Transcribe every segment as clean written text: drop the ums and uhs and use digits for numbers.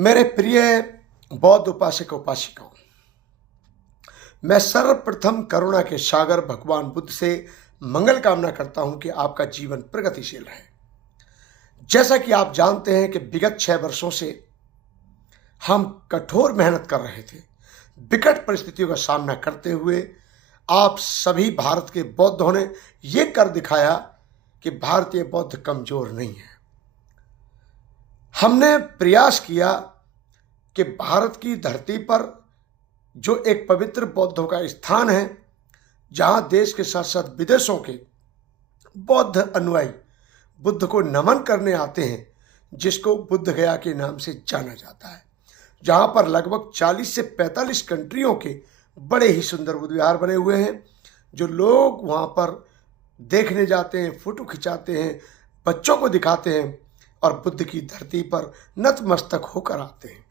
मेरे प्रिय बौद्ध उपासक उपासिकाओं, मैं सर्वप्रथम करुणा के सागर भगवान बुद्ध से मंगल कामना करता हूं कि आपका जीवन प्रगतिशील रहे। जैसा कि आप जानते हैं कि विगत 6 वर्षों से हम कठोर मेहनत कर रहे थे। विकट परिस्थितियों का सामना करते हुए आप सभी भारत के बौद्धों ने यह कर दिखाया कि भारतीय बौद्ध कमजोर नहीं है। हमने प्रयास किया कि भारत की धरती पर जो एक पवित्र बौद्धों का स्थान है, जहां देश के साथ साथ विदेशों के बौद्ध अनुयायी बुद्ध को नमन करने आते हैं, जिसको बुद्ध गया के नाम से जाना जाता है, जहां पर लगभग 40 से 45 कंट्रियों के बड़े ही सुंदर बुद्ध विहार बने हुए हैं, जो लोग वहां पर देखने जाते हैं, फोटो खिंचाते हैं, बच्चों को दिखाते हैं और बुद्ध की धरती पर नतमस्तक होकर आते हैं।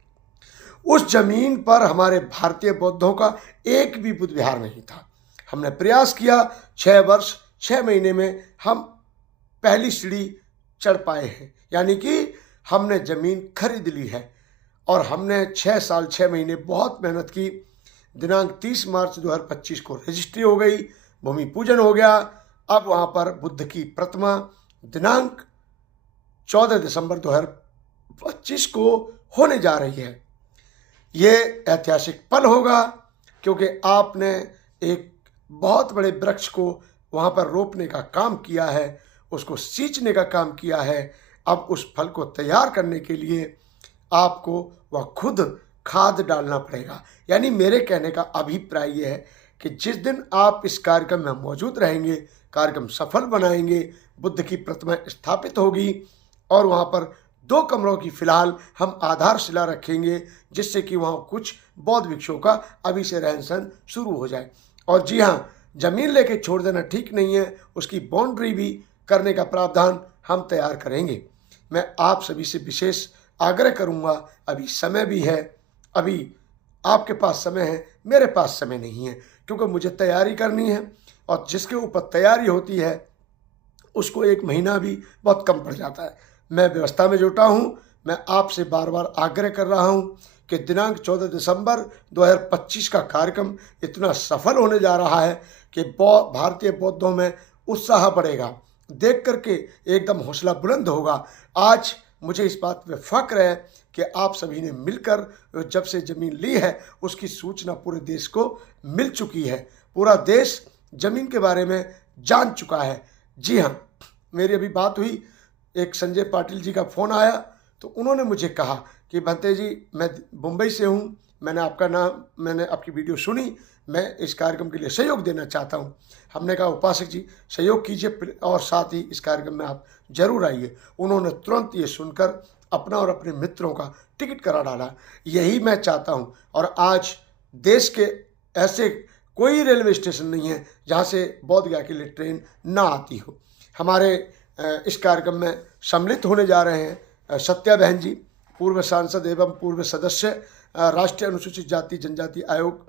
उस जमीन पर हमारे भारतीय बौद्धों का एक भी बुद्ध विहार नहीं था। हमने प्रयास किया, 6 वर्ष 6 महीने में हम पहली सीढ़ी चढ़ पाए हैं, यानी कि हमने ज़मीन खरीद ली है और हमने 6 साल 6 महीने बहुत मेहनत की। दिनांक 30 मार्च 2025 को रजिस्ट्री हो गई, भूमि पूजन हो गया। अब वहाँ पर बुद्ध की प्रतिमा दिनांक 14 दिसंबर 2025 को होने जा रही है। ये ऐतिहासिक पल होगा क्योंकि आपने एक बहुत बड़े वृक्ष को वहाँ पर रोपने का काम किया है, उसको सींचने का काम किया है। अब उस फल को तैयार करने के लिए आपको वह खुद खाद डालना पड़ेगा। यानी मेरे कहने का अभिप्राय ये है कि जिस दिन आप इस कार्यक्रम में मौजूद रहेंगे, कार्यक्रम सफल बनाएंगे, बुद्ध की प्रतिमा स्थापित होगी और वहाँ पर 2 कमरों की फिलहाल हम आधारशिला रखेंगे, जिससे कि वहाँ कुछ बौद्ध भिक्षुओं का अभी से रहन सहन शुरू हो जाए। और जी हाँ, जमीन लेके छोड़ देना ठीक नहीं है, उसकी बाउंड्री भी करने का प्रावधान हम तैयार करेंगे। मैं आप सभी से विशेष आग्रह करूँगा, अभी समय भी है, अभी आपके पास समय है, मेरे पास समय नहीं है, क्योंकि मुझे तैयारी करनी है और जिसके ऊपर तैयारी होती है उसको 1 महीना भी बहुत कम पड़ जाता है। मैं व्यवस्था में जुटा हूँ। मैं आपसे बार बार आग्रह कर रहा हूँ कि दिनांक 14 दिसंबर 2025 का कार्यक्रम इतना सफल होने जा रहा है कि भारतीय बौद्धों में उत्साह बढ़ेगा, देख करके एकदम हौसला बुलंद होगा। आज मुझे इस बात पे फख्र है कि आप सभी ने मिलकर जब से ज़मीन ली है उसकी सूचना पूरे देश को मिल चुकी है। पूरा देश ज़मीन के बारे में जान चुका है। जी हाँ, मेरी अभी बात हुई, एक संजय पाटिल जी का फ़ोन आया तो उन्होंने मुझे कहा कि भंते जी, मैं मुंबई से हूँ, मैंने आपकी वीडियो सुनी, मैं इस कार्यक्रम के लिए सहयोग देना चाहता हूँ। हमने कहा उपासक जी सहयोग कीजिए और साथ ही इस कार्यक्रम में आप जरूर आइए। उन्होंने तुरंत ये सुनकर अपना और अपने मित्रों का टिकट करा डाला। यही मैं चाहता हूँ। और आज देश के ऐसे कोई रेलवे स्टेशन नहीं है जहाँ से बोध गया के लिए ट्रेन ना आती हो। हमारे इस कार्यक्रम में सम्मिलित होने जा रहे हैं सत्या बहन जी, पूर्व सांसद एवं पूर्व सदस्य राष्ट्रीय अनुसूचित जाति जनजाति आयोग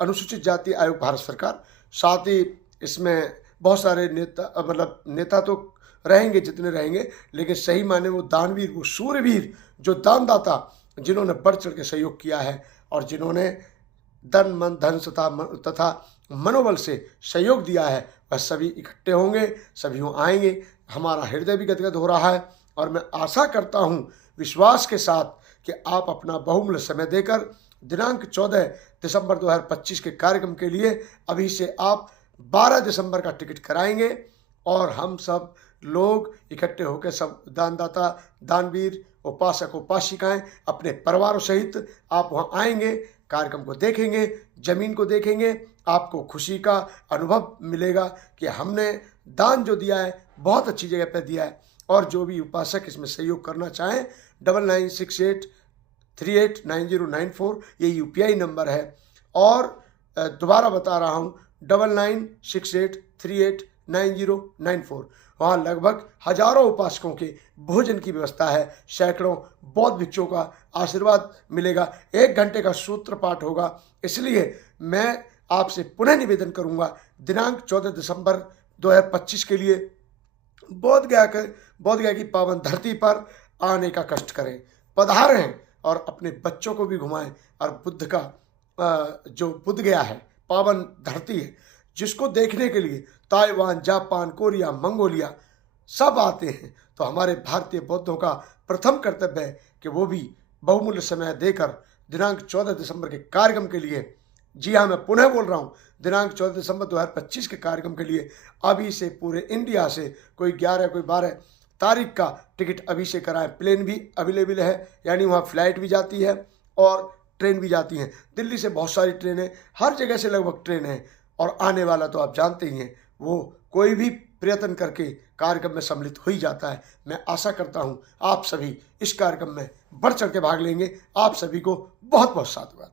अनुसूचित जाति आयोग भारत सरकार। साथ ही इसमें बहुत सारे नेता तो रहेंगे जितने रहेंगे, लेकिन सही माने वो दानवीर, वो सूर्यवीर, जो दानदाता, जिन्होंने बढ़ चढ़ के सहयोग किया है और जिन्होंने तन मन धन तथा मनोबल से सहयोग दिया है, वह सभी इकट्ठे होंगे, सभी आएंगे। हमारा हृदय भी गदगद हो रहा है और मैं आशा करता हूं विश्वास के साथ कि आप अपना बहुमूल्य समय देकर दिनांक 14 दिसंबर 2025 के कार्यक्रम के लिए अभी से आप 12 दिसंबर का टिकट कराएंगे और हम सब लोग इकट्ठे होकर, सब दानदाता, दानवीर, उपासक उपासिकाएं अपने परिवारों सहित आप वहां आएंगे, कार्यक्रम को देखेंगे, ज़मीन को देखेंगे। आपको खुशी का अनुभव मिलेगा कि हमने दान जो दिया है बहुत अच्छी जगह पर दिया है। और जो भी उपासक इसमें सहयोग करना चाहें, 9968389094 ये UPI नंबर है। और दोबारा बता रहा हूँ, 9968389094। वहाँ लगभग हजारों उपासकों के भोजन की व्यवस्था है, सैकड़ों बौद्ध भिक्षुओं का आशीर्वाद मिलेगा, 1 घंटे का सूत्र पाठ होगा। इसलिए मैं आपसे पुनः निवेदन करूंगा, दिनांक 14 दिसंबर 2025 के लिए बोध गया की पावन धरती पर आने का कष्ट करें, पधारें और अपने बच्चों को भी घुमाएं। और बुद्ध का जो बुद्ध गया है, पावन धरती है, जिसको देखने के लिए ताइवान, जापान, कोरिया, मंगोलिया सब आते हैं। तो हमारे भारतीय बौद्धों का प्रथम कर्तव्य है कि वो भी बहुमूल्य समय देकर दिनांक 14 दिसंबर के कार्यक्रम के लिए, जी हाँ, मैं पुनः बोल रहा हूँ, दिनांक 14 दिसंबर 2025 के कार्यक्रम के लिए अभी से पूरे इंडिया से कोई 11 कोई 12 तारीख का टिकट अभी से कराएं। प्लेन भी अवेलेबल है, यानी वहाँ फ्लाइट भी जाती है और ट्रेन भी जाती हैं। दिल्ली से बहुत सारी ट्रेनें, हर जगह से लगभग ट्रेन है। और आने वाला तो आप जानते ही हैं, वो कोई भी प्रयत्न करके कार्यक्रम में सम्मिलित हो ही जाता है। मैं आशा करता हूँ आप सभी इस कार्यक्रम में बढ़ चढ़ के भाग लेंगे। आप सभी को बहुत बहुत साधुवाद।